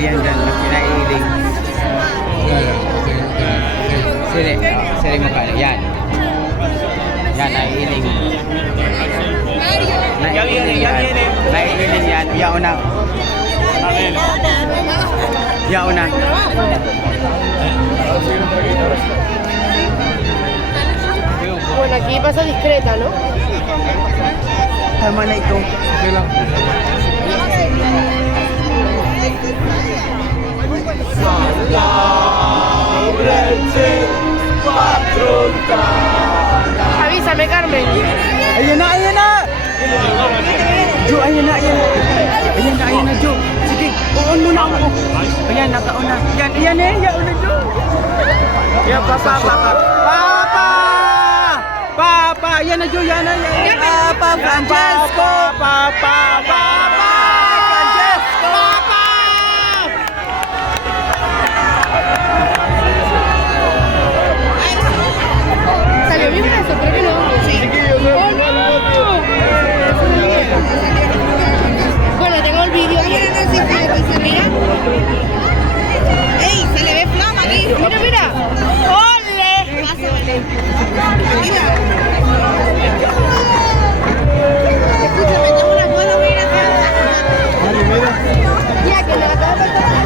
yan dyan, naiiling. Sili mo ka, yan. Yan, naiiling. Naiiling yan. Naiiling yan. Yauna. Yauna. Bueno, aquí pasa discreta, ¿no? Tama na ito. Okay lang. Avísame, Carmen. Ayun na, ayun na! Jo, ayun na, ayun na. Ayun na, ayun na, Jo. Sige, uon mo na ako. Ayan, nakaon na. Yan, yan eh, yaon na, Jo. Yan, papa, papa. Papa! Papa! Yan na, Jo, yan na, yan. Papa, Francesco! Papa, papa! Francesco! Papa! ¿Salió bien eso? Creo que no. Sí. ¡Oh, no! Bueno, tengo el vídeo aquí. Mira. ¡Ey! Se le ve flama aquí. Mira, mira. ¡Ole! Mira. Escúchame, tengo una foto, mira. Ya, que le acabo de pasar.